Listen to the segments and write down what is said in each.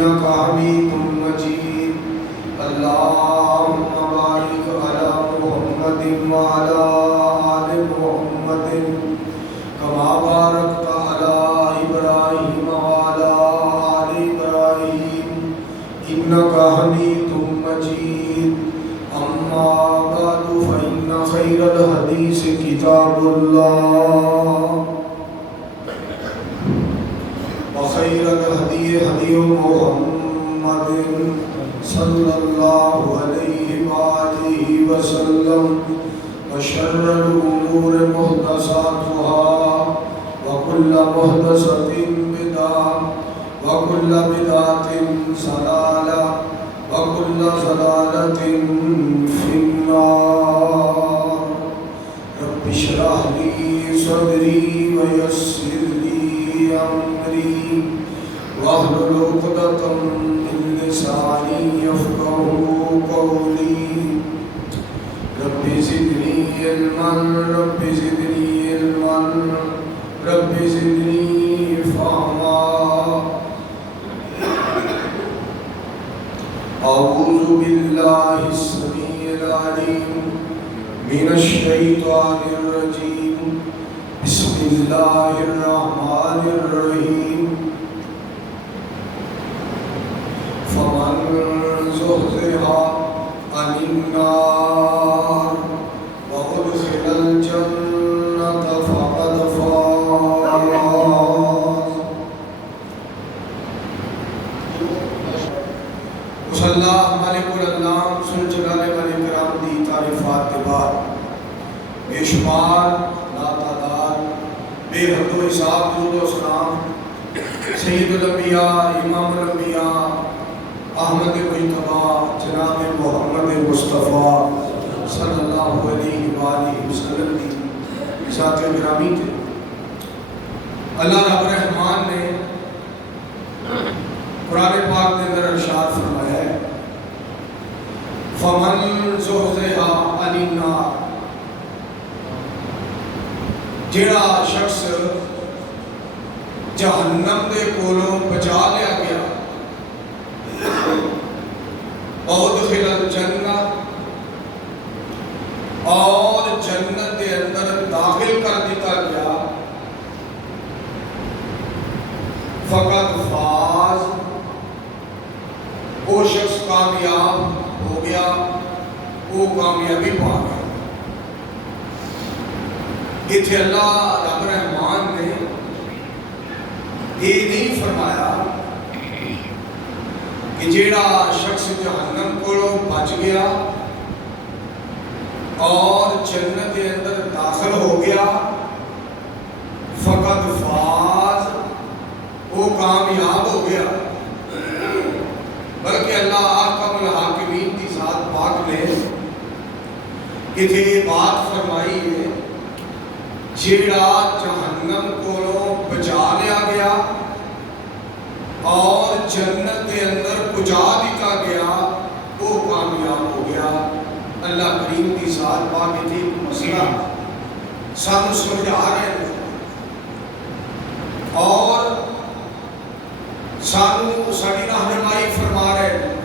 إنك حميد مجيد اللهم بارك على محمد وعلى آل محمد كما باركت على إبراهيم وعلى آل إبراهيم إنك حميد مجيد أما بعد فإن خير الحديث كتاب الله وخير الهدي هدي محمد صلى الله عليه وآله وسلم وشر الأمور محدثاتها وكل محدثة بدعة وكل بدعة ضلالة وكل ضلالة في النار رب اشرح لي صدري ويسر لي أمري واحلل عقدة من لساني يفقهوا قولي رب زدني علما رب زدني علما رب زدني فهما أعوذ بالله السميع العليم من الشيطان الرجيم بسم الله الرحمن الرحيم فمن زحزح عن النار وأدخل الجنة فقد فاز صلی مالک الانام سن جلال ملک کرام دی تعریفات کے بعد بے شمار لاتعداد بے حد و حساب درود و سلام سید الانبیاء امام الانبیاء احمد مجتبی جناب محمد مصطفیٰ صلی اللہ علیہ وآلہ وسلم کی ذات گرامی تھے. اللہ رب الرحمن نے قرآن پاک کے اندر ارشاد فرمایا ہے فمن زحزح عن النار جڑا شخص جہنم دے کولوں بچا لیا گیا وادخل الجنہ اور جنت کے اندر داخل کر دیتا گیا فقط فاز وہ شخص کامیاب ہو گیا وہ کامیابی پا گیا. اتنے اللہ رب الرحمن نے یہ نہیں فرمایا کہ جیڑا شخص جہنم کو بچ گیا اور جنت کے اندر داخل ہو گیا فقط فاز وہ کامیاب ہو گیا، بلکہ اللہ احکم الحاکمین کی ذات پاک نے یہ بات فرمائی ہے جیڑا جہنم کو بچا لیا گیا اور جنت کے اندر پہنچا دیتا گیا وہ کامیاب ہو گیا. اللہ کریم کی ذات پاک یہ مسئلہ سانو سمجھا رہے ہیں اور سانو ساری رہنمائی فرما رہے ہیں.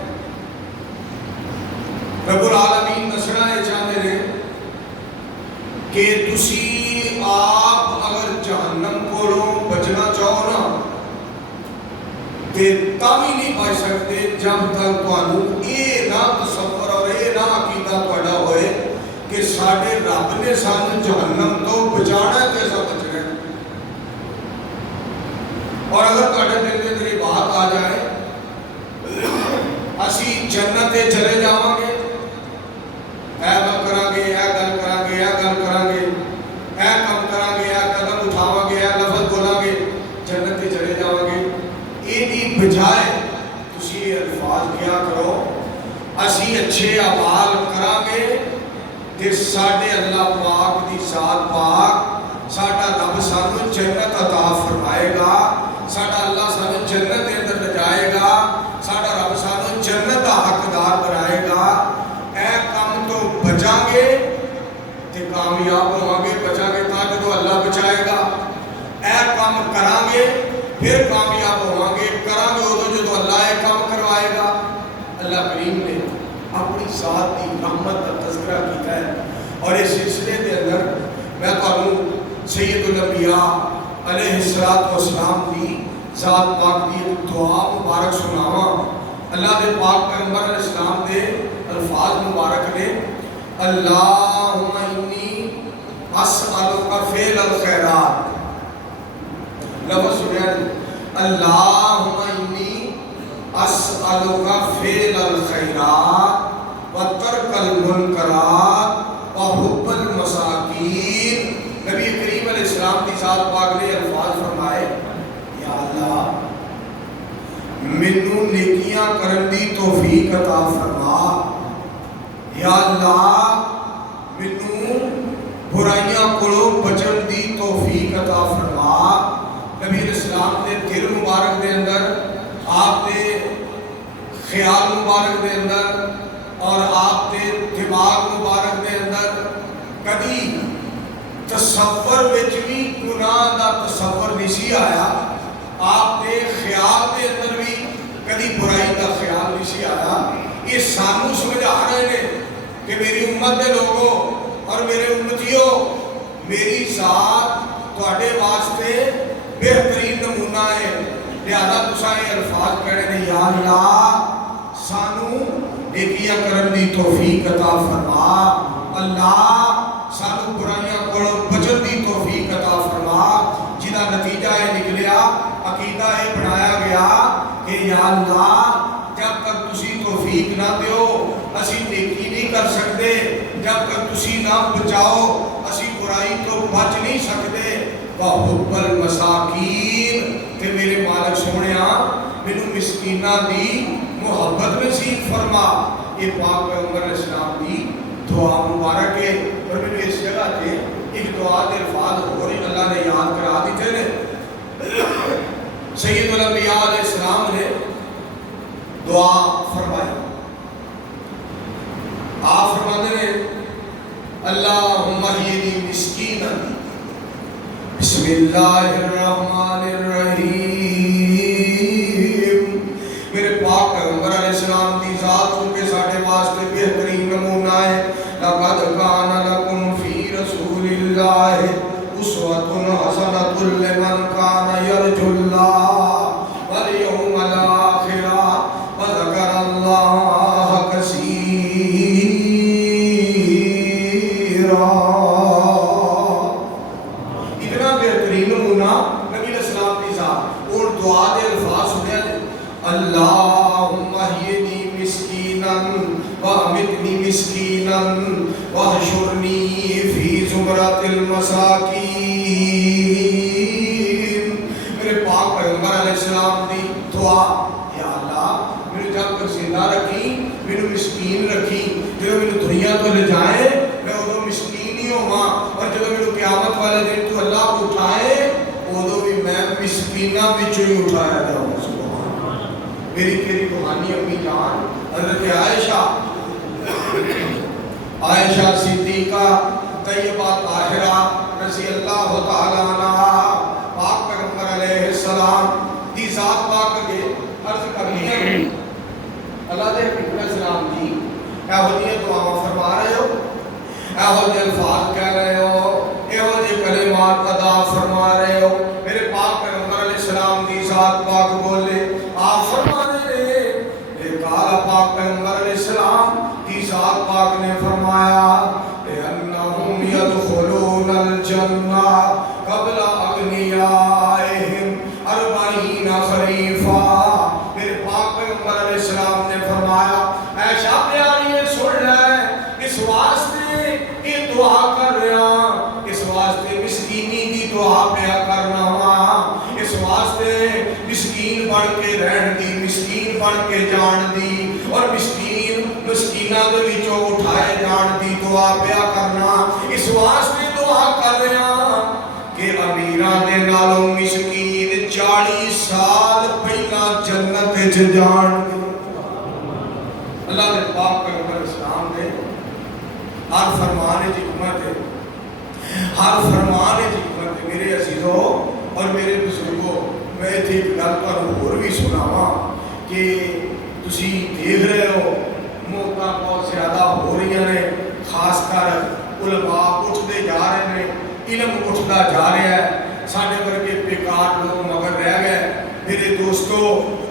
رب العالمین دسنا یہ چاہتے ہیں کہ تسی آپ اگر جہنم کو بچنا چاہو نا تے تاوی نہیں بچ سکتے جب تک تانوں یہ نہ تصور اور یہ نہ عقیدہ پیدا ہوئے کہ ساڈے رب نے سانو جہنم تو بچانا ہے تے سب بچنا ہے. اور اگر تواڈے دل دے اندر بات آ جائے اسی جنت تے چلے جاواں گے اے بات کران گے اے گل کران گے اے گل کران گے اے کام کران گے اے قدم اٹھاواں گے اے لفظ بولاں گے جنت تے چلے جاواں گے. ایدی بجائے تسی الفاظ کیا کرو اسی اچھے اعمال کران گے تے ساڈے اللہ پاک دی ذات پاک ساڈا رب سانو جنت عطا فرمائے گا، ساڈا اللہ سانو جنت دے اندر لے جائے گا، ساڈا رب سانو جنت دا حقدار بنائے گا. اے کام تو بچاں گے تے کامیاب ہوواں گے. بچاں گے تا جدوں اللہ بچائے گا. اے کام کران گے پھر کامیاب ہوواں گے. کراں گے ادوں جدوں اللہ اے کام اپنی ذات کی رحمت کا تذکرہ کیتا ہے. اور اس سلسلے کے اندر میں تمہیں سید الانبیاء علیہ الصلوۃ والسلام کی ذات پاک کی دعا مبارک سناواں. اللہ دے پاک پیغمبر علیہ السلام دے الفاظ مبارک نے اللہم انی اسألک فعل الخیرات. لفظ سنیا اللہم انی اسألک فعل الخیرات وترک المنکرات وحب المساکین. نبی کریم علیہ السلام کی ذات پاک نے الفاظ فرمائے یا اللہ مینوں نیکیاں کرن دی توفیق عطا فرما. یا اللہ مینوں برائیاں کولوں بچن دی توفیق عطا فرما. نبی علیہ السلام نے دل مبارک دے اندر آپ دے خیال مبارک دے اندر اور آپ دے دماغ مبارک دے اندر کدی تصور وچ بھی گناہ دا تصور نہیں سی آیا. آپ دے خیال دے اندر بھی کدی برائی کا خیال نہیں سی آیا. یہ سانو سمجھا رہے ہیں کہ میری امت دے لوگوں اور میرے امتیوں میری ذات تواڈے واسطے بہترین نمونہ ہے. لہذا تساں یہ الفاظ کہنے نے یا اللہ سانو نیکیاں کرن دی توفیق عطا فرما. اللہ سانو برائیاں کولوں بچن دی توفیق عطا فرما. جہاں نتیجہ یہ نکلیا عقیدہ یہ بنایا گیا کہ یا اللہ جب تک تسی توفیق نہ دیو اسی نیکی نہیں کر سکتے. جب تک تسی نہ بچاؤ اسی برائی تو بچ نہیں سکتے. وحب المساکین کہ میرے مالک سونیا مینوں مسکیناں دی محبت نصیب فرما. یہ پاک پیغمبر علیہ السلام دی دعا مبارک ہے. اور مینوں اس جگہ تے ایک دعا دے الفاظ اور اللہ نے یاد کرا دیتے نے. سید الانبیاء علیہ السلام نے دعا فرمائی. آپ فرماتے ہیں اللہم احیینی مسکینا بسم اللہ الرحمن الرحیم. میرے پاک پیغمبر علیہ السلام کی ذات چونکہ ساڈے واسطے بہترین نمونہ ہے. لقد کان لکم فی رسول اللہ اسوۃ حسنۃ لمن کان یرجو اللہ والیوم الآخر وذکر اللہ کثیرا. اتنا بہترین نمونہ نبی علیہ السلام کی ذات. اور دعا دے الفاظ سنیا اللہم احیینی مسکینا وامیتنی مسکینا واحشرنی فی زمرۃ المساکین. میرے پاک پیغمبر علیہ السلام دی دعا یا اللہ میرے جب تک زندہ رکھی میرے مسکین رکھی. جب میرے دنیا تو لے جائے میں ادو مسکین ہی ہوا. اور جب میرے قیامت والے دن تو اللہ کو اٹھائے ادو بھی میں مسکینہ بچوں ہی اٹھایا جاؤں. میری تیری روحانی امی جان حضرت عائشہ صدیقہ طیبہ طاہرہ رضی اللہ تعالیٰ عنہ پاک پیغمبر علیہ السلام دی ذات پاک کے عرض کرنی ہے. اللہ دے پیغمبر السلام دی ایہو جی دعا فرما رہے ہو, ایہو جی الفاظ کہہ رہے ہو, ایہو جی کلمات ادا فرما رہے ہو. میرے پاک پیغمبر علیہ السلام دی ذات پاک بولے آپ فرما پاک پیغمبر علیہ السلام کی ذات پاک نے فرمایا لِأَنَّهُمْ يَدْخُلُونَ الْجَنَّةَ قَبْلَ أَغْنِيَائِهِمْ 40 خَرِيفًا. میرے پاک پیغمبر علیہ السلام نے فرمایا عائشہ پیاری یہ سن لے اس واسطے یہ دعا کر رہا, اس واسطے مسکینی دی دعا پیا کرنا ہوا, اس واسطے مسکین بن کے رہن دی, مسکین بن کے جان دی اور مسکینہ دے وچوں اٹھائے جان دی دعا پیا کرنا. اس واسطے دعا کر رہا کہ امیراں دے نالوں مسکین 40 سال پہلا جنت وچ جان گے. اللہ دے پاک پیغمبر اسلام نے ہر فرمان وچ حکمت ہے, ہر فرمان وچ حکمت ہے. میرے عزیزوں اور میرے بزرگوں میں ایک گل تمہیں اور بھی سناواں کہ تسی دیکھ رہے ہو موتاں بہت زیادہ ہو رہی ہیں، خاص کر علماء اٹھتے جا رہے ہیں، علم اٹھتا جا رہا ہے، سارے ورگے بیکار لوگ مگر رہ گئے۔ میرے دوستو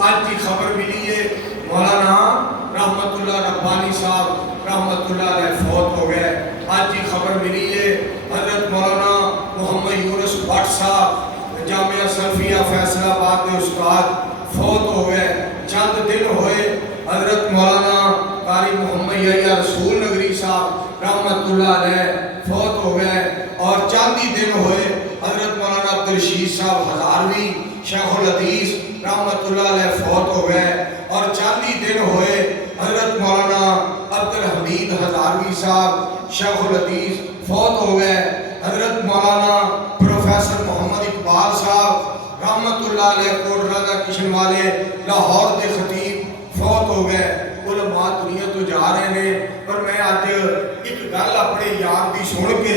آج کی خبر ملی ہے مولانا رحمت اللہ ربانی صاحب رحمت اللہ علیہ فوت ہو گئے۔ آج کی خبر ملی ہے حضرت مولانا محمد یونس بٹ صاحب جامعہ سلفیہ فیصل آباد کے استاد فوت ہو گئے۔ چند دن ہوئے حضرت مولانا قاری محمد یحییٰ رسول نگری صاحب رحمت اللہ علیہ فوت ہو گئے، اور چند ہی دن ہوئے حضرت مولانا عبدالرشید صاحب ہزاروی شیخ الحدیث رحمت اللہ علیہ فوت ہو گئے، اور چند ہی دن ہوئے حضرت مولانا عبدالحمید ہزاروی صاحب شیخ الحدیث فوت ہو گئے۔ حضرت مولانا پروفیسر محمد اقبال صاحب رحمت اللہ علیہ کوٹ راجہ کشن والے لاہور کے خطیب فوت ہو گئے۔ علماء دنیا تو جا رہے ہیں، پر میں آج ایک گل اپنے یار دی سن کے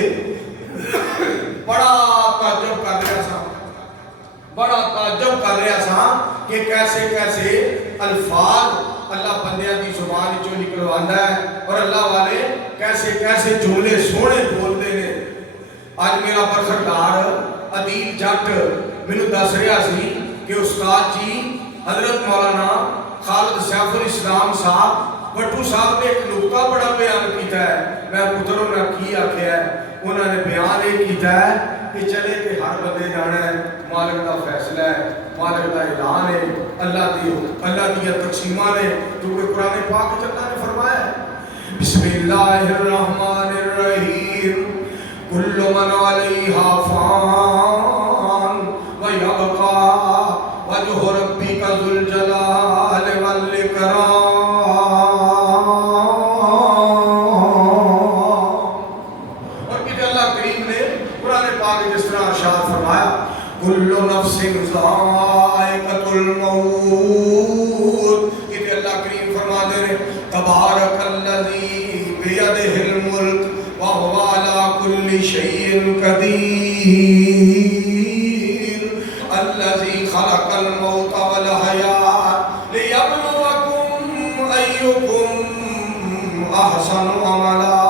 بڑا تعجب کر رہا سا، بڑا تعجب کر رہا سا کہ کیسے کیسے الفاظ اللہ بندیاں دی زبان چوں نکلواندا ہے، اور اللہ والے کیسے کیسے جملے سونے بولتے ہیں۔ آج میرا برخردار عدیل جٹ مینوں دس رہا سی کہ استاد جی حضرت مولانا خالد سیف الاسلام صاحب بٹو صاحب نے ایک نقطہ بڑا بیان کیتا ہے۔ میں پتر انہوں نے کی آکھیا ہے، انہوں نے بیان یہ کیتا ہے کہ چلے کہ ہر بندے جانا ہے، مالک کا فیصلہ ہے، مالک کا اعلان ہے، اللہ دی تقسیمہ نے، کیونکہ قرآن پاک اللہ نے فرمایا ہے بسم اللہ الرحمن الرحیم کل من علیہا فان ویبقا وجہ ربک ذو الجلال والاکرام۔ اور کہ اللہ کریم نے قرآن پاک جس طرح ارشاد فرمایا کل نفس ذائقۃ الموت، کہ اللہ کریم فرما دے رہے تبارک الذی بیدہ الملک وهو على كل شيء قدير الذي خلق الموت والحياة ليبلوكم أيكم أحسن عملا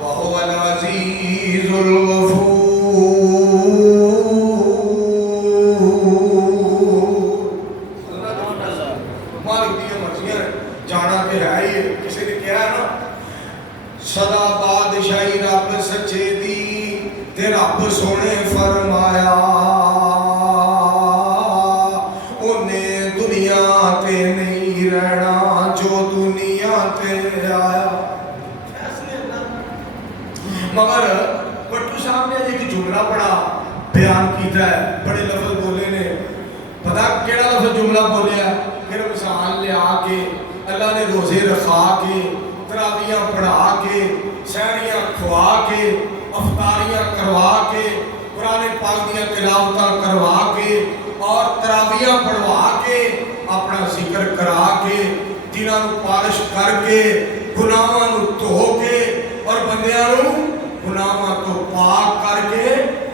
وهو العزيز الغفور۔ مالک دی مرضیاں جانا کہ ہے ہی، کسی نے کہا نا صدا بادشاہی رب سچے دی تے رب سونے فرمایا انہیں دنیا تے نہیں رہنا جو دنیا تے آیا۔ مگر بٹو صاحب نے ایک جملہ بڑا بیان کیتا ہے، بڑے لفظ بولے نے، پتا کیڑا لفظ جملہ بولیا؟ پھر مثال لیا کے اللہ نے روزے رکھا کے تراویاں پڑھا کے سحریاں کھوا کے افطاریاں کروا کے قرآن پاک دیاں تلاوتاں کروا کے اور تراویاں پڑھوا کے اپنا ذکر کرا کے دناں نوں پالش کر کے گناہاں نوں دھو کے اور بندیاں نوں گناہاں تو پاک کر کے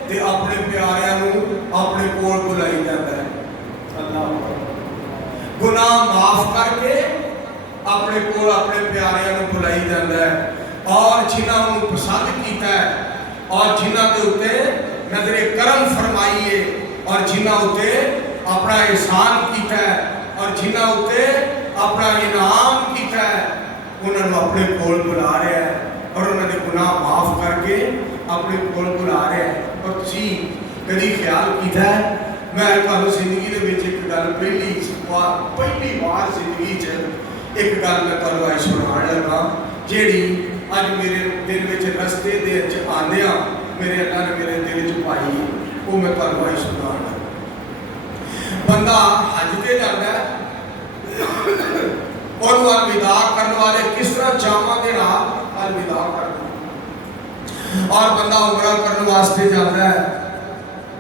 تے اپنے پیاریاں نوں اپنے کول بلائی جاندا ہے۔ اللہ گناہ معاف کر کے اپنے کول اپنے پیاریاں نوں بلائی جاندا ہے، اور جنہاں نوں پسند کیتا ہے اور جنہاں دے اوتے نظر کرم فرمائی ہے اور جنہاں اوتے اپنا احسان کیتا ہے اور جنہاں اوتے اپنا انعام کیتا ہے، انہاں نوں اپنے کول بلا رہا ہے اور انہاں دے گناہ معاف کر کے اپنے کول بلا رہا ہے۔ اور تسی کدی خیال کیتا ہے میں تانوں زندگی دے وچ ایک گل پہلی بار زندگی چ ایک گل میں تانوں آئی سنان لگا جیڑی اج میرے دل وچ رستے دے وچ آندیاں میرے اللہ نے میرے دل وچ پائی، وہ میں تانوں آئی سنان لگا۔ بندہ حج تے جاندا ہے اور وہ الوداع کرنے والے کس طرح جاماں دے نال الوداع کرتے ہیں، اور بندہ عمرہ کرنے واسطے جاندا ہے،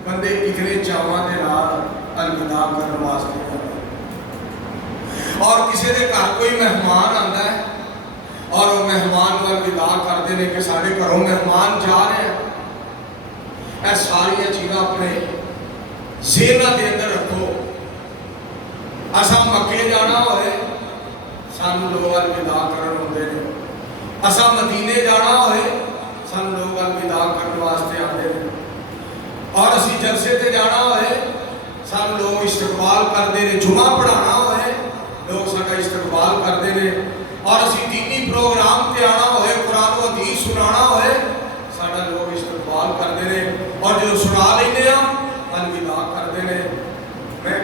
بندے کتنے جاماں دے نال الوداع کرنے واسطے جاندا ہے۔ اور کسی دے گھر کوئی مہمان آندا ہے اور وہ مہمان کو الوداع کرتے ہیں کہ سارے گھروں مہمان جا رہے ہیں۔ اے ساری چیزاں اپنے ذہن دے اندر رکھو۔ اساں مکے جانا ہوئے سانو لوگ الوداع کرن ہوندے نے اساں مدینے جانا ہوئے سانو لوگ الوداع کرن واسطے آتے ہیں اور اسی جلسے تے جانا ہوئے سانو لوگ استقبال کرتے ہیں جمعہ پڑھانا ہوئے لوگ ساڈا استقبال کرتے ہیں اور اسی دینی پروگرام تے آنا ہوئے قرآن و حدیث سنانا ہوئے ساڈا لوگ استقبال کرتے ہیں اور جو سنا لیندے ہاں الوداع کرتے ہیں میں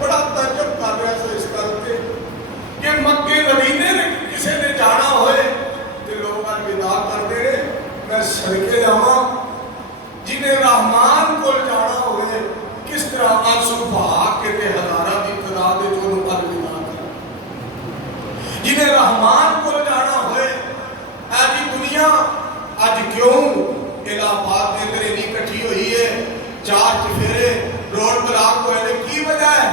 بڑا تعجب کر رہا تھا اس گل تے کہ مکے مدینے نے کسی نے جانا ہوئے تے لوگ الوداع کرتے ہیں میں صدقے جاواں جنہیں رحمان کو جانا ہوئے کس طرح آنسو بہا کے تے ہزاراں دی تعداد وچ انہوں الوداع کر جنہیں رحمان کو جانا ہوئے آج دنیا آج کیوں الہ آباد میں اتنی کٹھی ہوئی ہے چار چفیرے روڈ بلاک ہوئے کی وجہ ہے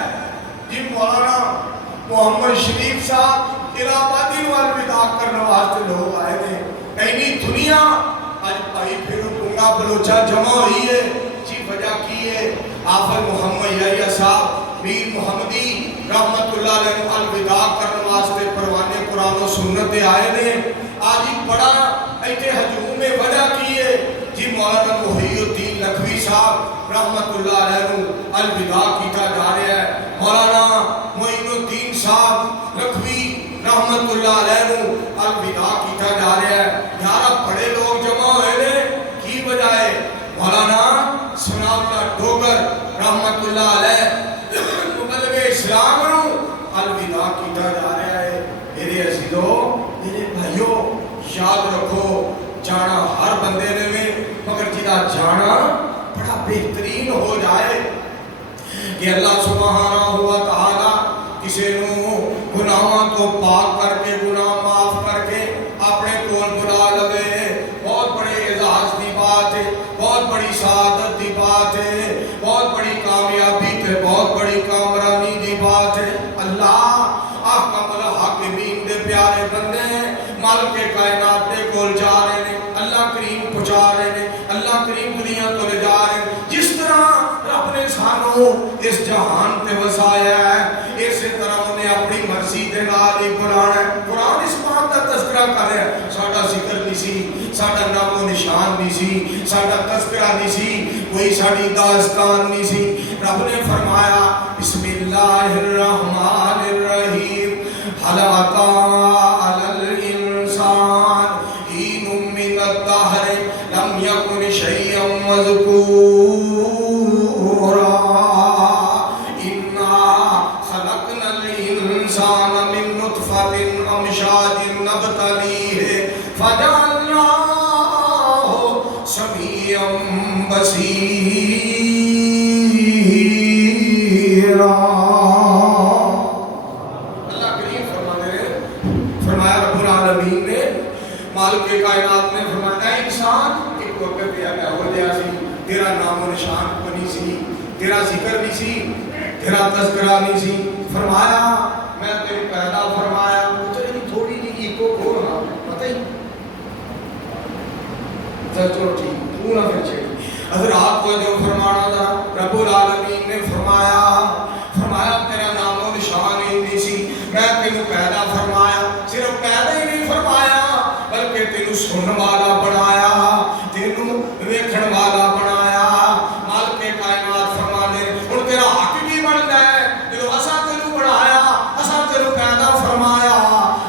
جی مولانا محمد شریف صاحب الہ آبادی نو الوداع کرنے واسطے لوگ آئے تھے اینی دنیا آج بھائی پھر گنگا بلوچا جمع ہوئی ہے جی وجہ کی ہے آفر محمد یحییٰ صاحب میر محمدی رحمت اللہ علیہ الوداع کرنے واسطے پروانے قرآن و سنت آئے نے آج ہی بڑا ایتے ہجوم میں وجہ کی ہے جی مولانا محی الدین لکھوی صاحب رحمت اللہ علیہ الوداع کیتا جا رہا ہے مولانا معین الدین صاحب لکھوی رحمت اللہ علیہ الوداع کیتا جا رہا ہے یارا بڑے لوگ جمع ہوئے نے کی وجہ ہے مولانا ثناء اللہ ڈوگر رحمت اللہ علیہ مبلغ اسلام نو الوداع کیتا جا رہا ہے میرے عزیزو میرے بھائیو یاد رکھو جانا ہر بندے نے میں مگر جدا جانا بڑا بہترین ہو جائے کہ اللہ سبحانہ و تعالی کسی نو گناہاں تو پاک کر کے گناہ معاف کر کے اپنے کول بلا لگے بہت بڑے اعزاز دی بات ہے بہت بڑی سعادت دی بات ہے بہت بڑی کامیابی تے بہت بڑی کامرانی دی بات ہے اللہ احکم الحاکمین دے پیارے بندے مالک کائنات دے کول جا رہے ہیں اللہ کریم پہنچا رہے ہیں اللہ کریم دنیا کو لے جا رہے ہیں جس طرح رب نے سانو اس جہان تے وسایا ہے اسی طرح انہیں اپنی مرضی دے نال ہی بلانا ہے قرآن اس بات کا تذکرہ کر رہا ہے ساڈا ذکر نہیں سی ساڈا نام و نشان نہیں سی ساڈا تذکرہ نہیں سی کوئی ساڈی داستان نہیں سی رب نے فرمایا بسم اللہ الرحمن الرحیم هل أتى على الإنسان حين من الدهر لم يكن شيئا مذكورا إنا خلقنا الإنسان من نطفة أمشاج نبتليه فجعلناه سميعا بصيرا مالک کائنات نے فرمایا اے انسان ایک وقت پہ میں ہو گیا سی تیرا نام و نشان کو نہیں سی تیرا ذکر نہیں سی تیرا تذکرہ نہیں سی فرمایا میں تیرے پیدا فرمایا تیری تھوڑی جی ایکو کھول رہا پتہ ہی چلو ٹھیک تو نہ پھر چاہیے حضرات کو جو فرمانا تھا رب العالمین نے فرمایا تیرا نام و نشان ہی نہیں سی میں تینوں پیدا فرمایا صرف پیدا ہی نہیں فرمایا بلکہ تینوں سنن والا بنایا تینوں ویکھن والا بنایا مالک کائنات فرمانے ہن تیرا حق کی بندا ہے جو اساں تینوں بنایا اساں تینوں پیدا فرمایا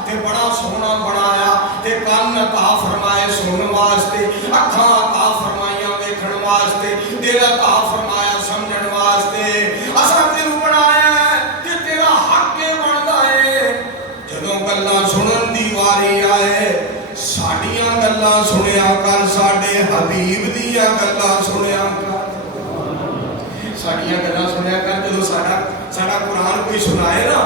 تے بڑا سونا بنایا تے کان عطا فرمائے سنن واسطے اکھاں عطا فرمائیاں ویکھن واسطے دل عطا فرمایا سمجھن واسطے اساں تینوں بنایا تے تیرا حق بندا ہے جدوں گلاں سنن دی واری آئے ساڑیاں گلاں سنیا کر ساڑے حبیب دیاں گلاں سنیا کر ساڑیاں گلاں سنیا کر جو ساڑا قرآن کوئی سنائے نا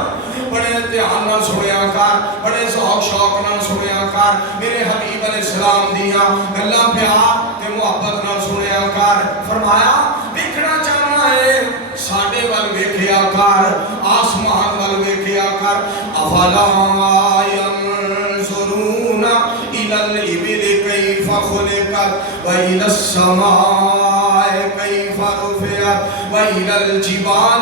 بڑے دھیان نال سنیا کر بڑے ذوق شوق نال سنیا کر میرے حبیب علیہ السلام دیاں گلاں پیار تے محبت نال سنیا کر فرمایا ویکھنا چاہنا ہے ساڑے وال ویکھیا کر آسمان وال ویکھیا کر افلا ينظرون إلى الإبل كيف خلقت وإلى السماء كيف رفعت وإلى الجبال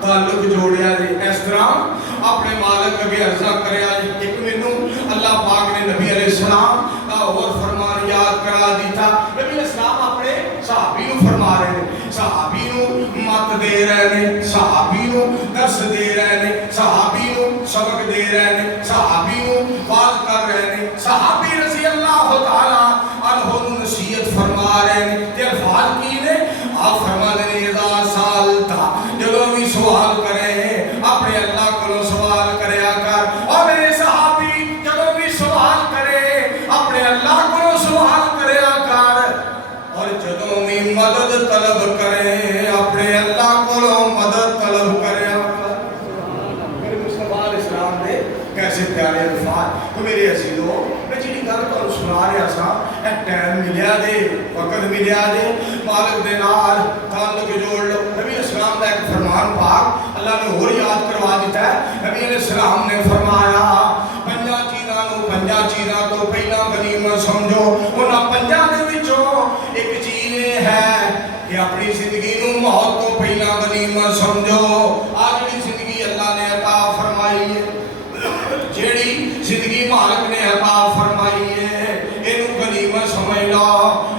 تعلق جوڑیا جی اس طرح اپنے مالک اگے عرضہ کریا جی ایک مینوں اللہ پاک نے نبی علیہ السلام کا اور فرمان یاد کرا دیتا نبی علیہ السلام اپنے صحابی نو فرما رہے ہیں صحابی نو مت دے رہے ہیں صحابی نو درس دے رہے ہیں صحابی نو سبق دے رہے ہیں صحابی نو واعظ کر رہے ہیں صحابی رضی اللہ تعالی عنہ نصیحت فرما رہے ہیں تے الفاظ کی نے آپ فرما رہے ہیں اذا سالتا جب بھی سوال کریں اپنے اللہ کو سوال کریا کر اور میرے صحابی جب بھی سوال کرے اپنے اللہ کو سوال کریا کر اور جدوں بھی مدد طلب کرے اپنے اللہ کو مدد طلب کریا کر میرے مصطفیٰ علیہ السلام نے کیسے پیارے الفاظ تو میرے عزیزو میں جی گل تو سنا رہا سا ایک ٹائم ملیا دے وقت ملیا دے مالک دے نال تعلق جوڑ لو نبی اسلام کا ایک فرمان پاک اللہ نے اور یاد کروا دیتا ہے نبی علیہ السلام نے فرمایا پنجا چیزاں تو پہلا غنیمت سمجھو انہاں پنجاں دے وچوں ایک چیز ہے کہ اپنی زندگی نو موت تو پہلا غنیمت سمجھو آج بھی زندگی اللہ نے عطا فرمائی ہے جیڑی زندگی مالک نے عطا فرمائی ہے اینو غنیمت سمجھ لو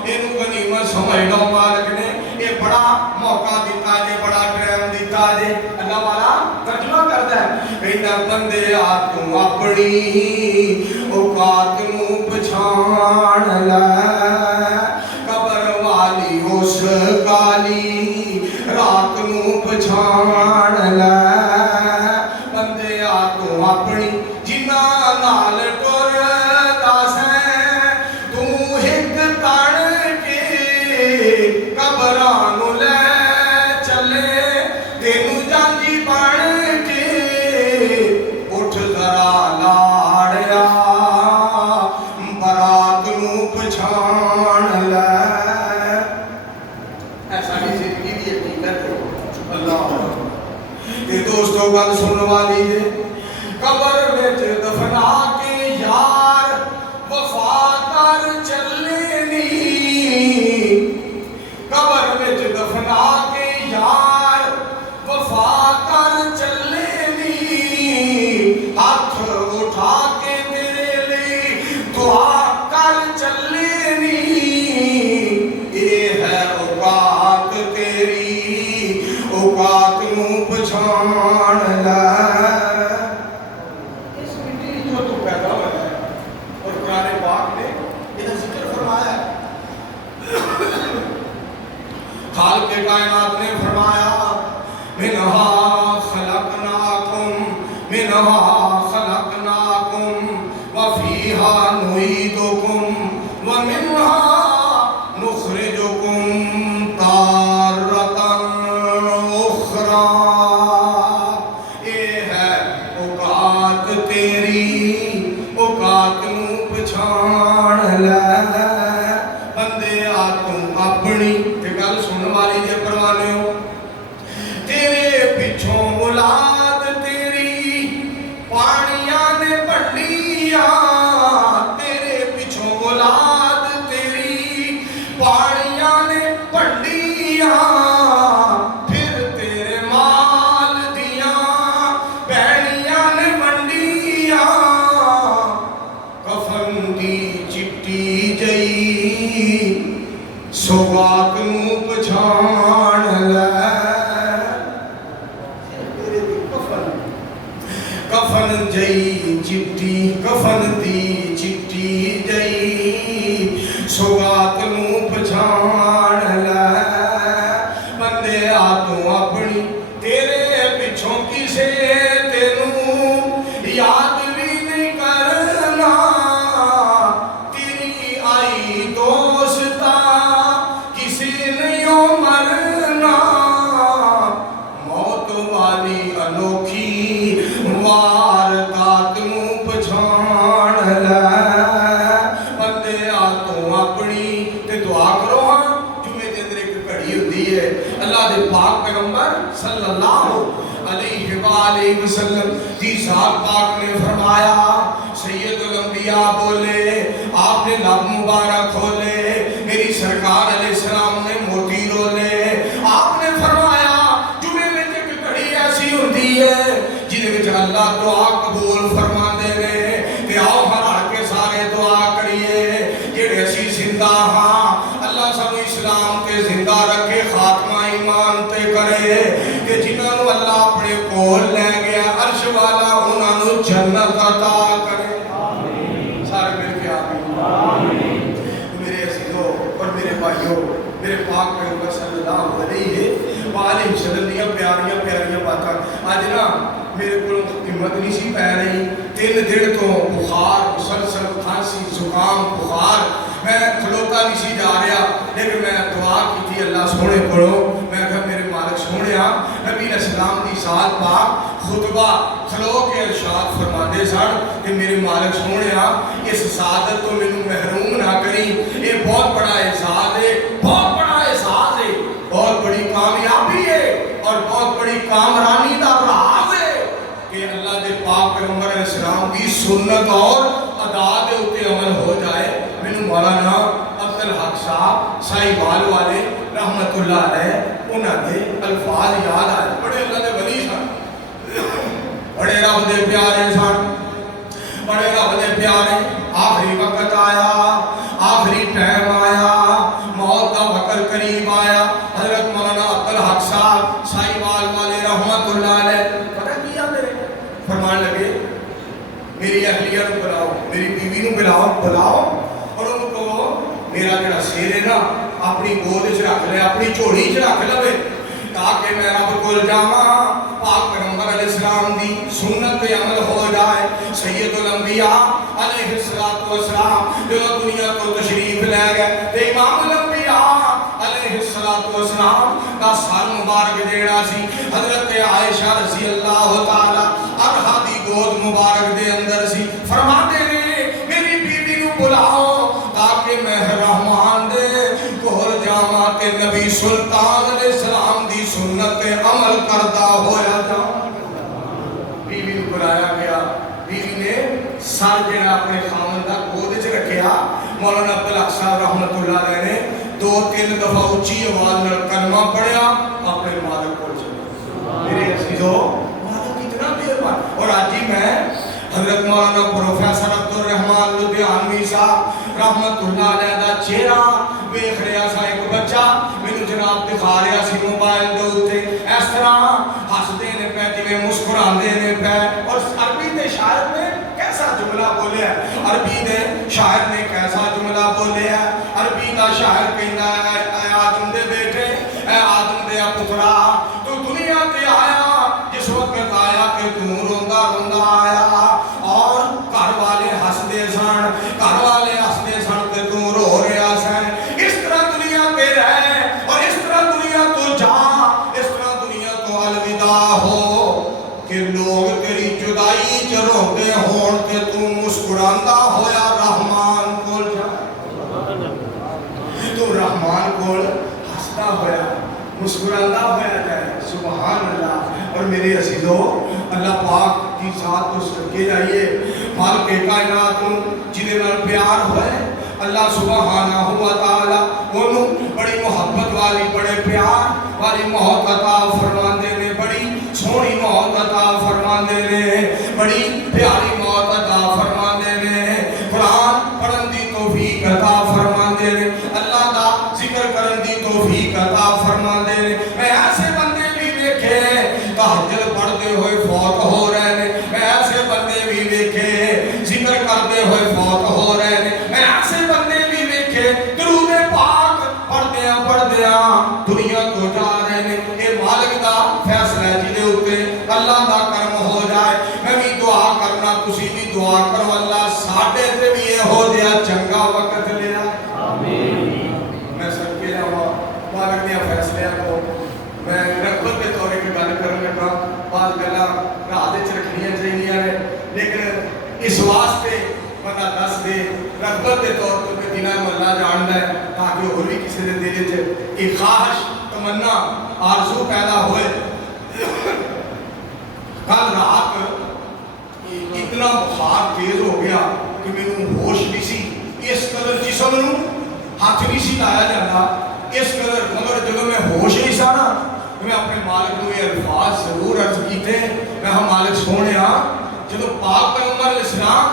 اینو غنیمت سمجھ لو مالک نے یہ بڑا موقع دیتا جے بڑا ٹائم دیتا جے اللہ والا ترجمہ کرتا ہے کہنا بندے تو اپنی اوقات نو پچھان لے قبر والی اس کالی رات نو پچھان لے بندے تو اپنی جنہ نال ٹر دس تو ہک تڑ کے قبراں نو لے چلے تینوں جانجی بن کے اٹھ ذرا لاڑیا برات نو پچھان لے ایسا ہی زندگی بھی حقیقت ہے اللہ یہ دوستوں گل سننے والی ہے قبر وچ دفنا کے یار وفا کر چلے نی قبر وچ دفنا کے یار وفا کر چلے نی ہاتھ اٹھا کے تیرے لئی دعا کر چلے نی یہ ہے اوقات تیری اوقات نو پچھان لے خالق کائنات نے فرمایا منہا خلقناکم وفیہا نعیدکم ومنہا نخرجکم تارۃ اخری یہ ہے اوقات تیری اوقات نو پچھان لے بندے تو اپنی گل سن والی جے پروانے ہو تیرے پچھوں اولاد تیری پانیاں نے بڑھیاں تیرے پچھوں اولاد تیری پانیاں نے بڑھیاں پھر تیرے مال دیاں بہنیاں نے منڈیاں کفن دی چٹی جئی سوغات نو پچھان لے کفن جئی چٹی کفن دی چٹی جئی سوغات نو پچھان لے بندے تو اپنی تیرے پچھوں کسے تینوں یاد بھی نہیں کرنا تیری آئی دوستا مرنا موت والی انوکھی واردات نو پچھان لے بندے تو اپنی تے دعا کرو ہاں جمعے دے اندر ایک گھڑی ہوندی ہے اللہ دے پاک پیغمبر صلی اللہ علیہ وآلہ وسلم دی ذات پاک نے فرمایا سید الانبیاء بولے آپ نے لب مبارک کھولے میری سرکار علیہ السلام نے موتی رولے آپ نے فرمایا جمعے میں ایک گھڑی ایسی ہوتی ہے جن اللہ دعا قبول فرما دے تے آؤ ہر کے سارے دعا کریے جڑے اسی زندہ ہاں اللہ سانو اسلام تے زندہ رکھے خاتمہ ایمان تے کرے کہ جنہاں نو اللہ اپنے کول لے گیا عرش والا انہاں نو جنت عطا کرے آمین سارے مل کے آمین میرے عزیزو اور میرے بھائیو میرے پاک پیغمبر صلی اللہ علیہ وآلہ وسلم دیا پیاریاں پیاریاں باتاں آج نا میرے کو ہمت نہیں سی پہ رہی 3 دن تو بخار مسلسل کھانسی زکام بخار میں کھلوتا نہیں سی جا رہا لیکن میں دعا کی تھی اللہ سونے پڑھو میں کہا میرے مالک سونے نبی علیہ السلام دی ذات پاک خطبہ کھلو کے ارشاد فرماندے سن کہ میرے مالک سونے اس سعادت تو مینوں محروم نہ کری یہ بہت بڑا اعزاز ہے بہت بڑا اعزاز ہے بہت بڑی کامیابی ہے اور بہت بڑی کامرانی دا راز ہے کہ اللہ دے پاک پیغمبر علیہ السلام دی سنت اور ادا دے اوتے عمل ہو جائے مینوں مولانا عبدالحق صاحب سائیوال والے رحمت اللہ علیہ انہاں دے الفاظ یاد آئے بڑے اللہ دے ولی سن بڑے رب دے پیارے سن بڑے رب دے پیارے آخری وقت آیا آخری ٹائم آیا موت کا وقت قریب آیا حضرت مولانا عبدالحق صاحب سائیوال والے رحمت اللہ علیہ پتہ کیا میرے فرمان لگے میری اہلیہ نو بلاؤ میری بیوی نو بلاؤ اور انہوں کو میرا جڑا سیر ہے نا اپنی گود وچ رکھ لے اپنی جھولی وچ رکھ لے تاکہ میں رب کول جاواں پاک پیغمبر علیہ السلام دی سنت پہ عمل ہو جائے سید الانبیاء علیہ السلام جو دنیا کو تشریف لے گئے تے امام الانبیاء علیہ السلام دا سر مبارک جیڑا سی حضرت عائشہ رضی اللہ تعالی عنہا دی گود مبارک دے اندر سی فرماتے نے میری بیوی نو بلاؤ تاکہ میں رحمان دے کول جاواں تے نبی سلطان علیہ السلام دی سنت پہ عمل کرتا ہویا جاواں بیوی نو بلایا گیا بیوی نے سر جڑا اپنے خاوند دا گود وچ رکھیا مولانا عبدالحق صاحب رحمت اللہ علیہ نے 2-3 دفعہ اونچی آواز میں کلمہ پڑھیا اپنے مالک کو چلا میرے عزیزو مالک کتنا دیر بعد اور آج ہی میں حضرت مولانا پروفیسر عبدالرحمان لدھیانوی صاحب رحمت اللہ علیہ دا چہرہ ویکھ رہا سا ایک بچہ مینوں جناب دکھا رہا سی موبائل دے اوتے اس طرح ہسدے نے پے جویں مسکراندے نے پے اور عربی دے شاعر نے کیسا جملہ بولیا ہے عربی دے شاعر نے کیسا جملہ بولیا ہے عربی دا شاعر کہندا ہے اے آدم دے بیٹے اے آدم دے پترا تو دنیا تے آیا جس وقت آیا کہ تو روندا روندا آیا اور گھر والے ہسدے سن گھر والے ہسدے سن تے تو رو رہا سی اس طرح دنیا تے رہ اور اس طرح دنیا تو جا اس طرح دنیا تو الوداع ہو کہ لوگ تیری جدائی چ روندے ہون تے تو مسکراندا ہویا رحمان کول جا تو رحمان کول ہسدا ہویا مسکراندا ہویا جائے سبحان اللہ اور میرے عزیزو اللہ پاک کی ذات کو سڑکے جائیے مالک کائنات جنہیں نال پیار ہوئے اللہ سبحانہ و تعالی انہوں بڑی محبت والی بڑے پیار والی موت عطا فرماندے نے بڑی سونی موت عطا فرماندے نے بڑی پیاری موت عطا فرماندے نے قرآن پڑھن دی توفیق عطا فرماندے نے اللہ دا ذکر کرن دی توفیق عطا فرماندے نے میں ایسے بندے بھی دیکھے تہجد پڑھتے ہوئے فوت ہو رہے ہیں میں ایسے بندے بھی دیکھے ذکر کرتے ہوئے فوت ہو رہے ہیں میں ایسے بندے بھی دیکھے درود پاک پڑھدیاں دنیا تو جا رہے ہیں یہ مالک دا فیصلہ ہے جنہیں ہوتے اللہ دا کرم ہو جائے میں بھی دعا کرنا تسی بھی دعا کرو اللہ ساڑھے تے بھی یہ ہو دیا چنگا وقت لیا آمین میں سب کے لئے مالک دیا فیصلے کو میں رغبت کے طورے کی بات کروں گا بعض گلا راہ رکھنیاں چاہیے لیکن اس واسطے بندہ دس دے رغبت کے طور پر دینہ اللہ جاننا ہے تاکہ اور بھی کسی نے دے دے ایک خواہش تمنا آرزو پیدا ہوئے کل رات اتنا بخار تیز ہو گیا کہ میں نے ہوش نہیں سی اس قدر جسم نو ہاتھ نہیں سی لایا جانا اس قدر مگر جب میں ہوش نہیں سا نا میں اپنے مالک کو یہ الفاظ ضرور عرض کیتے جب پاک پیغمبر علیہ السلام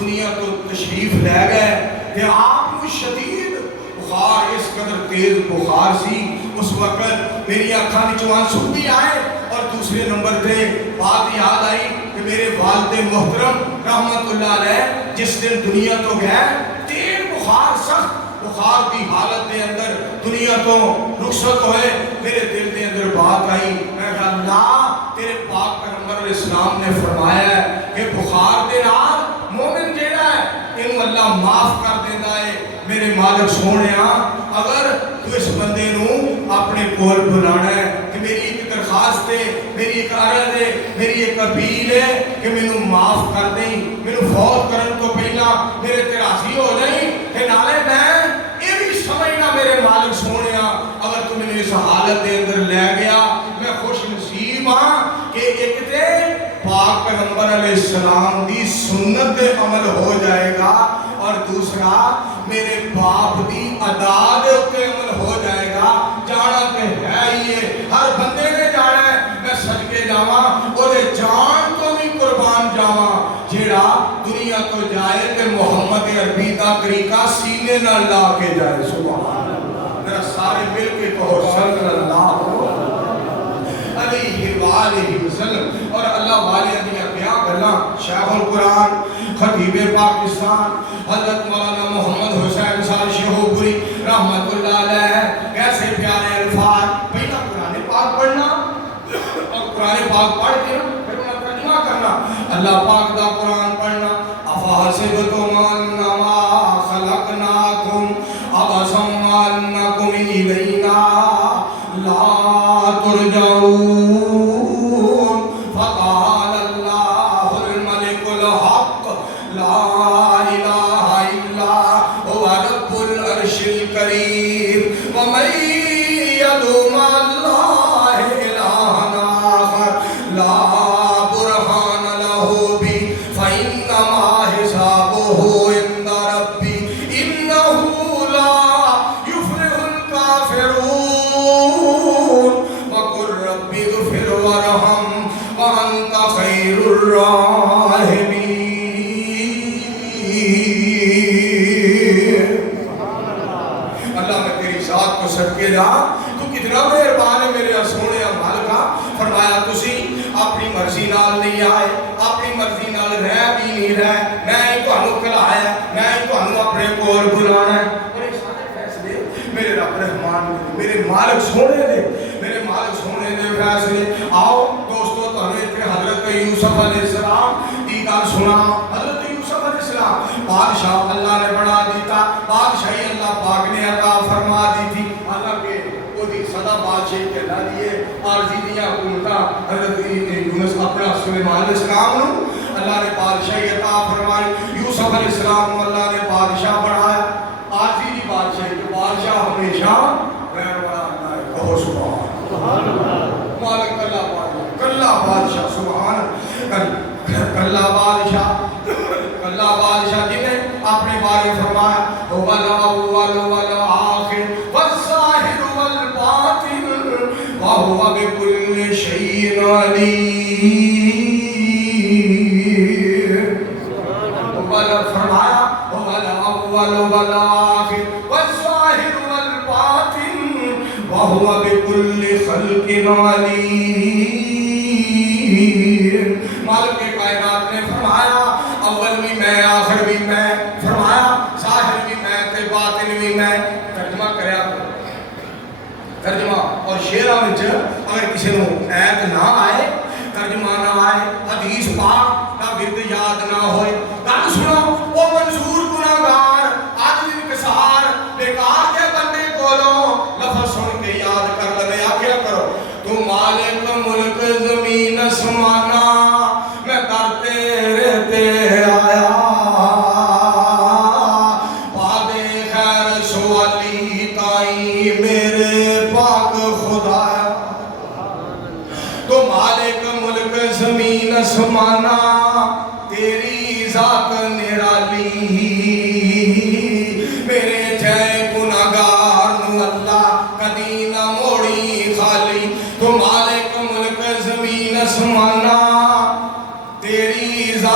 دنیا تو تشریف لے گئے کہ آپ کو شدید بخار، اس قدر تیز بخار سی اس وقت میری آنکھاں وچوں آنسو بھی آئے، اور دوسرے نمبر پہ بات یاد آئی کہ میرے والد محترم رحمت اللہ علیہ جس دن دنیا تو گئے، تیز بخار، سخت بخار کی حالت کے اندر دنیا تو رخصت ہوئے، میرے دل کے اندر بات آئی، میں کہا اللہ تیرے پاک پیغمبر علیہ السلام نے فرمایا ہے کہ بخار دے نال مومن جیڑا ہے انہوں اللہ معاف کر دینا ہے۔ میرے مالک سونیا اگر تو اس بندے نو اپنے کول بلانا ہے کہ میری ایک درخواست ہے، میری ایک عرض ہے، میری ایک اپیل ہے کہ مینوں معاف کر دیں، مینوں فوت کرن تو پہلا میرے تے راضی ہو جائیں، کہ نالے میں یہ بھی سمجھنا میرے مالک سونیا اگر تو مینوں اس حالت دے اندر لے گیا میں خوش نصیب ہاں کہ ایک تے پاک پیغمبر علیہ السلام دی سنت دے عمل ہو جائے گا، اور دوسرا میرے باپ دی ادا دے اوپر عمل ہو جائے گا۔ جانا تے ہے ہی ہے، ہر بندے نے جانا ہے، میں صدقے جاواں اودے جان تو بھی قربان جاواں جیڑا دنیا تو جائے تے محمد عربی دا طریقہ سینے نال لا کے جائے۔ سبحان اللہ، میرا سارے مل کے کہو صلی اللہ علیہ وآلہ وسلم۔ اور اللہ والے دیا کیا گلاں، شیخ القرآن خطیب پاکستان حضرت مولانا محمد حسین صاحب شیخوپوری رحمت اللہ علیہ کیسے پیارے الفاظ، پہلا قرآن پاک پڑھنا اور قرآن پاک پڑھ کے پھر انہاں ترجمہ کرنا، اللہ پاک دا قرآن پڑھنا۔ افحسبتم انما خلقناکم عبثا وانکم الینا لا ترجعون، فقال اللہ الملک الحق لا الہ الا هو رب العرش الکریم ومن یدعو مع اللہ الہا آخر لا برہان لہ بہ فإنما حسابہ عند ربی انہ لا یفلح الکافرون وقل رب اغفر وارحم وانت خیر الراحمین۔ اللہ میں تیری ذات کو صدقے جا، تو کتنا مہربان ہے میرے سونے مالکا۔ فرمایا تسی اپنی مرضی نال نہیں آئے، اپنی مرضی نال رہ بھی نہیں رہے، میں ہی تانوں کلایا، میں ہی تانوں اپنے کول بلانا ہے۔ اور یہ سارے فیصلے میرے رب رحمان میرے مالک سونے دے، میرے مالک سونے دے فیصلے۔ آؤ دوستو تانوں اتنے حضرت یوسف علیہ السلام دی گل سنا۔ حضرت یوسف علیہ السلام بادشاہ اللہ نے بنا دیتا، بادشاہی اللہ پاک نے عطا فرما دی تھی، حالانکہ وہ دی صدا بادشاہی کے نہ دیے عارضی دیا حکومتاں حضرت یونس اپنا سلیمان علیہ السلام نو اللہ نے بادشاہی عطا فرمائی، یوسف علیہ السلام اللہ نے بادشاہ بنایا، عارضی دی بادشاہی تو بادشاہ ہمیشہ رہنے والا اللہ ہے، کہو سبحان اللہ، مالک اللہ بادشاہ، کلا بادشاہ، سبحان کلا بادشاہ، کلا بادشاہ جنہیں اپنے بارے فرمایا هو الأول والآخر والظاہر والباطن وهو بكل شيء عليم۔ فرمایا هو الأول والآخر والظاہر والباطن وهو بكل خلق عليم۔ مالک کائنات نے فرمایا اول بھی میں آخر بھی میں، فرمایا ظاہر بھی میں تے باطن بھی میں۔ ترجمہ کریا ترجمہ اور شعراں وچ اگر کسی نو ایت نہ آئے، ترجمہ نہ آئے، حدیث پاک دا ورد یاد نہ ہوئے، گل سنو او منظور گناہگار اج بھی انکسار بیکار دے بندے کولوں لفظ سن کے یاد کر لے، آکھیا کرو تو مالک ملک زمین آسمانہ میں در تیرے تے آیا، وعدے خیر سوالی تائی میرے پاک خدایا، تو مالک ملک زمین آسمانہ تیری ذات نرالی، میرے جے گناہگار نو اللہ کدی نہ موڑی خالی، تو مالک ملک زمین آسمانہ تیری ذات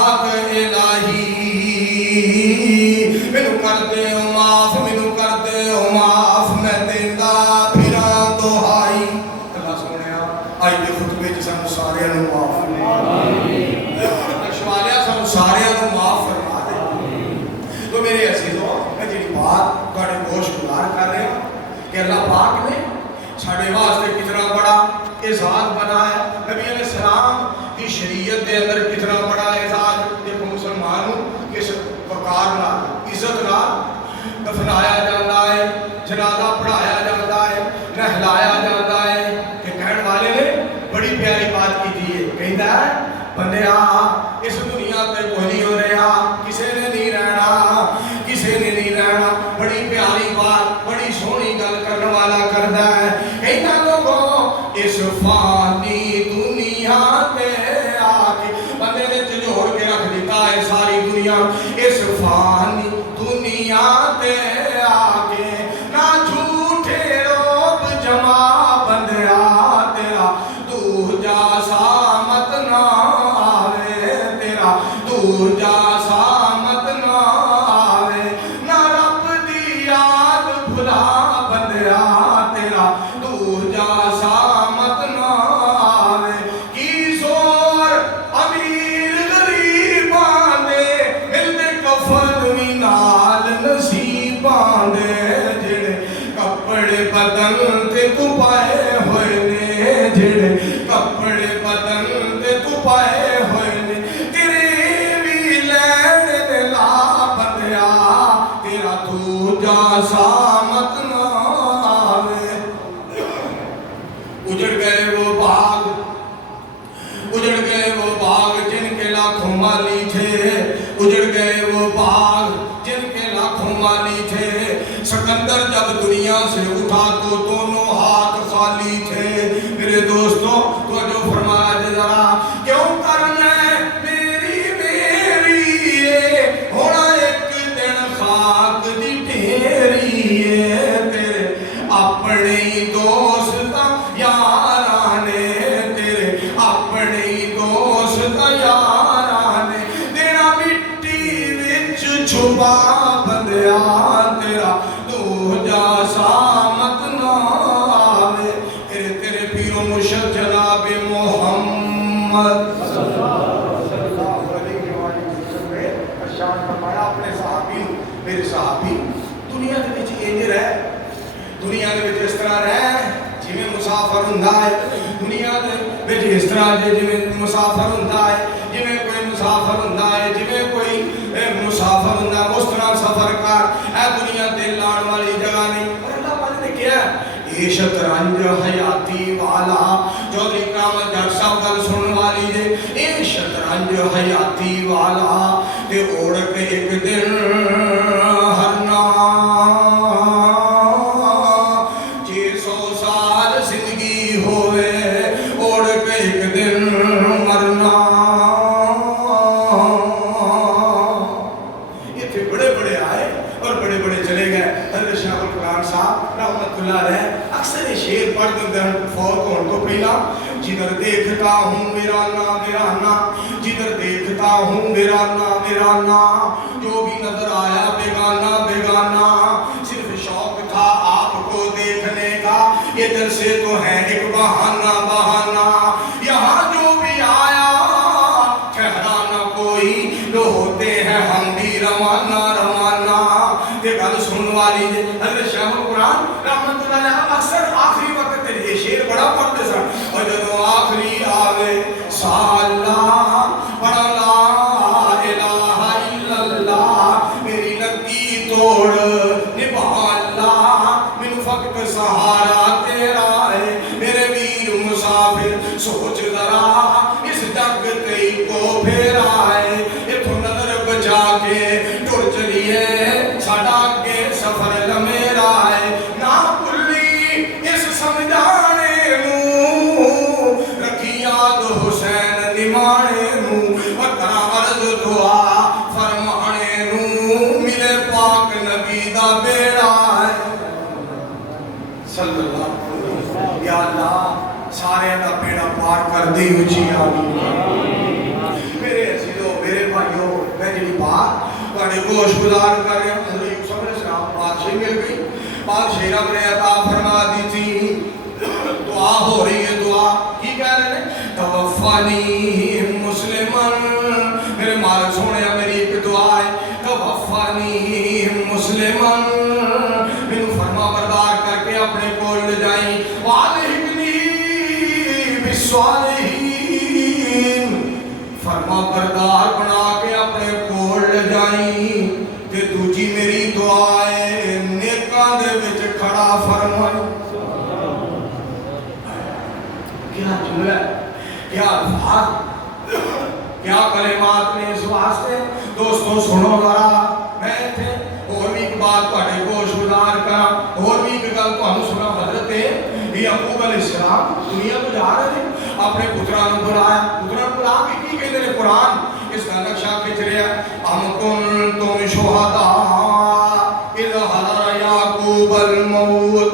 اعزاز بنایا. نبی علیہ السلام کی شریعت کے اندر کتنا بڑا اعزاز. دیکھو مسلمانوں کس وقار نال عزت نال دفنایا جاتا ہے, جنازہ پڑھایا جاتا ہے, نہلایا جاتا ہے. کہ کہنے والے نے بڑی پیاری بات کی تھی. کہتا ہے بندیا اس دنیا تے کوئی نہیں ہو رہا, کسے نے نہیں رہنا, کسے نے نہیں رہنا. بڑی پیاری بات, بڑی سونی گل کرنے والا کرتا ہے. کہتا لوگوں اس فانی دنیا تے آ کے بندے نے جوڑ کے رکھ دیتا ہے ساری دنیا. اس فانی دنیا تے آ کے نہ جھوٹے روب جمع بندیا تیرا دوجا سامت نہ آوے, تیرا دوجا سامت نہ آوے. نہ رب دی یاد بھلا بندیا تیرا دوجا سامت نہ آوے. کی زور امیر غریباں دے ملتے کفن وی نال نصیباں دے. جڑے کپڑے بدن تے تو پائے ہوئے نے, جڑے کپڑے بدن تے تو پائے ہوئے نے, تیرے بھی لین دے لا بندیا تیرا دوجا سامت نہ آوے. اجڑ گئے وہ باغ, اجڑ گئے وہ باغ جن کے لاکھوں مالی تھے, اجڑ گئے وہ باغ جن کے لاکھوں مالی تھے. سکندر جب دنیا سے اٹھا تو دونوں ہاتھ خالی تھے. میرے دوستوں تو جو فرمایا ذرا کیوں کرنا میری میری ہونا ایک دن خاک دی ڈھیری. تیرے اپنے دوست یارانے, تیرے اپنے دوست یارانے تیرا مٹی وچ چھپا بندیا تیرا دوجا سامت نہ آوے. تیرے پیرو مرشد جناب محمد صلی اللہ علیہ وسلم نے ارشاد فرمایا اپنے صحابی, میرے صحابی دنیا دے وچ انج رہ, دنیا دے وچ اس طرح رہ جویں مسافر ہوندا ہے. دنیا دے وچ اس طرح جویں مسافر ہوندا ہے, جویں کوئی مسافر ہوندا ہے, جویں کوئی مسافر ہوندا ہے, اس طرح سفر کر. اے دنیا تے لان والی جگہ نہیں. اور اللہ پاک نے کیا یہ شطرنج حیاتی والا چودھری کرامت جٹ صاحب گل سنن والی دے, یہ شطرنج حیاتی والا تے اوڑ کے ایک دن ہرنا 600 سال زندگی ہوئے, اوڑ کے ایک دن مرنا. یہ تھے بڑے بڑے آئے اور بڑے بڑے چلے گئے. حضرت شاہ القرآن صاحب رحمت اللہ علیہ اکثر شعر پڑھ دیں فوت ہونے تو پہلا, جدھر دیکھتا ہوں ویرانہ ویرانہ, جدھر دیکھتا ہوں ویرانہ ویرانہ, جو بھی نظر آیا بیگانہ بیگانہ. صرف شوق تھا آپ کو دیکھنے کا, ادھر سے تو ہے ایک بہانہ بہانہ. یہاں جو بھی آیا ٹھہرا نہ کوئی, لو ہوتے ہیں ہم بھی روانہ روانہ. یہ گل سننے والی ہے حضرت شاہ القرآن رحمت اللہ علیہ اکثر آخری وقت یہ شعر بڑا پڑھتے سن. اور جب آخری آوے سالہ بڑا لا الہ الا اللہ, میری لگی توڑ نبھا اللہ, من فقط سہارا تیرا ہے. میرے ویر مسافر سوچ ذرا اس جگ کئی کو پھیرا ہے. اتھوں نظر بچا کے ٹر چلیے ساڈا کے سفر لمیرا ہے. نہ بھلی اس سمجھانے نو, رکھی یاد حسین نمانے نو, اور کرا عرض دعا فرمانے نو, ملے پاک نبی دا بیڑا ہے صلی اللہ علیہ وسلم. یا اللہ سارے دا بیڑا پار کر دی اچھی آمین. میرے عزیزو میرے بھائیو, میں جنی بات بڑے گوش گزار کر رہے ہیں. حضرت یوسف علیہ السلام بادشاہی مل گئی, بادشاہی رب نے عطا فرما دی تھی. دعا ہو رہی ہے, دعا کی کہہ رہے ہیں توفانی مسلمن. میرے مالک سونے میری ایک دعا ہے, توفانی مسلمن, مینوں فرما بردار کر کے اپنے کول لے جائیں. والحقنی الصالحین فرما بردار بنا کے اپنے کول لے جائی تے دوجی میری دعا ہے نیکاں دے وچ کھڑا فرمائی کیا جملہ ہے کیا الفاظ کیا کلمات نے اس واسطے دوستوں سنو ذرا میں تھے اور بھی ایک بات تھوڑے کو گزار کرا اور بھی ایک گل تھانوں سنا حضرت یعقوب علیہ السلام دنیا کو جا رہے ہیں اپنے پتراں نوں بلایا پتراں بلا کے کی کہندے نے قرآن اس کا نقشہ کھچ رہا ام کنتم شہداء اذ حضر یعقوب الموت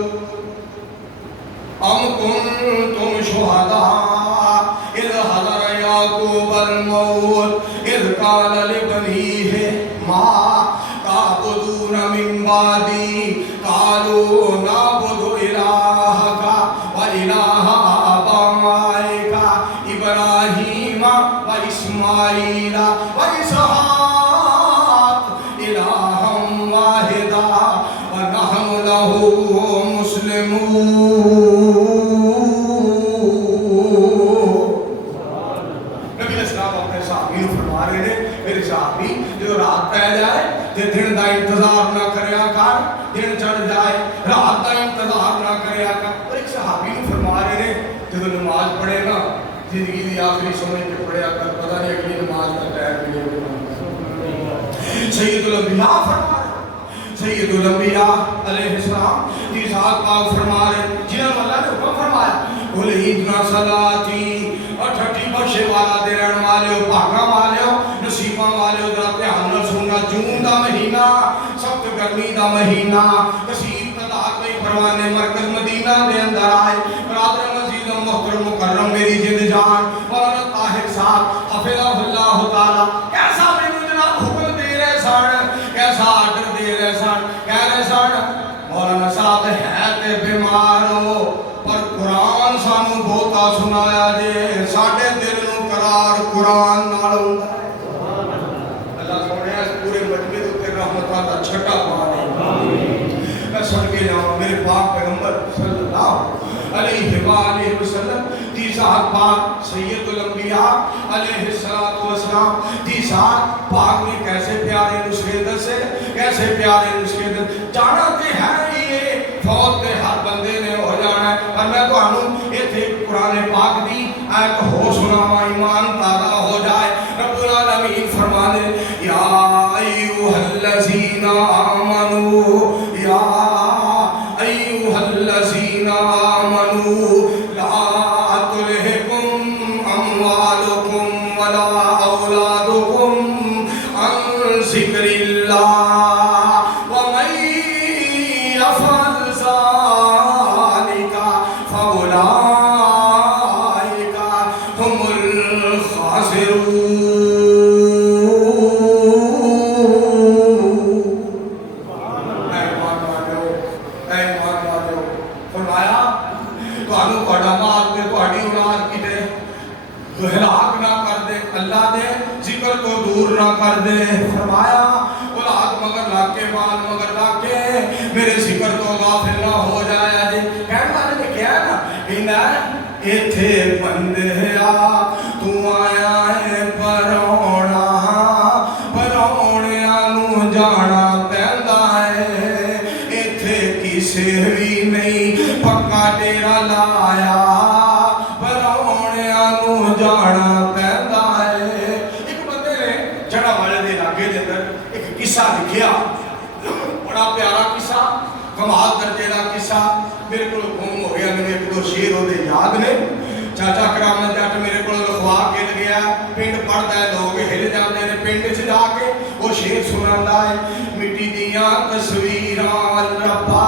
ام کنتم شہداء اذ حضر یعقوب الموت اذ قال لبنیہ ما تعبدون من بعدی قالوا نعبد الہک وإلہ آبائک ابراہیم وإسماعیل وإسحاق الہا واحدا ونحن لہ مسلمون میرے صحابی جو رات پہ جائے تے دن دا انتظار نہ کریا کر دن چڑھ جائے رات دا انتظار نہ کریا کر اور ایک صحابی نے فرما رہے نے جب نماز پڑھے نا زندگی دی آخری سمجھ کے پڑھیا کر پتہ نہیں اگلی نماز کا ٹائم ملے گا سید الانبیاء فرما رہے سید الانبیاء علیہ السلام کی ذات پاک فرما رہے جنہوں اللہ نے حکم فرمایا بولے عیدنا صلاتی اور ٹھٹی بخشے والا دے رہن والے ہو بھاگا والے ہو نصیبہ والے ہو دراتے حمل سننا جون دا مہینہ سخت گرمی دا مہینہ کثیر تعداد میں پروانے مرکز مدینہ دے اندر آئے برادر مزید محترم مکرم میری جد جان مولانا طاہر صاحب حفظہ اللہ تعالی کیسا میرے جناب حکم دے رہے سن کیسا آرڈر دے رہے سن کہہ رہے سن مولانا صاحب ہے تے بیمار ہو پر قرآن سانو بہتا سنایا جے ساڑھے دل نو قرار قرآن نال ہوندا ہے اللہ سونے اس پورے مجمع تے رحمتاں دا چھٹا پانے میں سن کے جاؤں میرے پاک پیغمبر صلی اللہ علیہ وآلہ وسلم دی ذات پاک سید الانبیاء علیہ السلام دی ذات پاک نے کیسے پیارے نسخے دسے کیسے پیارے نسخے دسے جانا تے ہے یہ فوت تے ہر بندے نے ہو جانا ہے اور میں تو آنوں یہ تھے قرآن پاک دی آیت ہو سناوا ایمان تازہ ہو جائے رب العالمین فرمانے یا ایوہ الذین آمنوا یا ایوہ الذین آمنوا لا تلہکم اموالکم ولا اولادکم عن ذکر اللہ ومن یفعل ذلک فاولئک هم الخاسرون ہلاک نہ کر دے اللہ دے ذکر کو دور نہ کر دے فرمایا اولاد مگر لاکے بال مگر لاکے میرے ذکر کو غافل نہ ہو جائے جی کہنے والے نے کیا نا ایتھے بندے آ تو آیا ہے پرونا پرونیاں نو جانا پہندا ہے ایتھے کسے بھی نہیں پکا ڈیرا لایا جانا پہندا ہے ایک بندے نے جڑا والے دے علاقے دے اندر ایک قصہ لکھیا بڑا پیارا قصہ کمال درجے دا قصہ میرے کو گم ہو گیا میں ایک دو شیر ہوتے یاد نے چاچا کرامت جٹ میرے کو لکھوا کے گیا پنڈ پڑھتا ہے لوگ ہل جاتے ہیں پنڈ چ جا کے وہ شیر سناتا ہے مٹی دیاں تصویراں ربا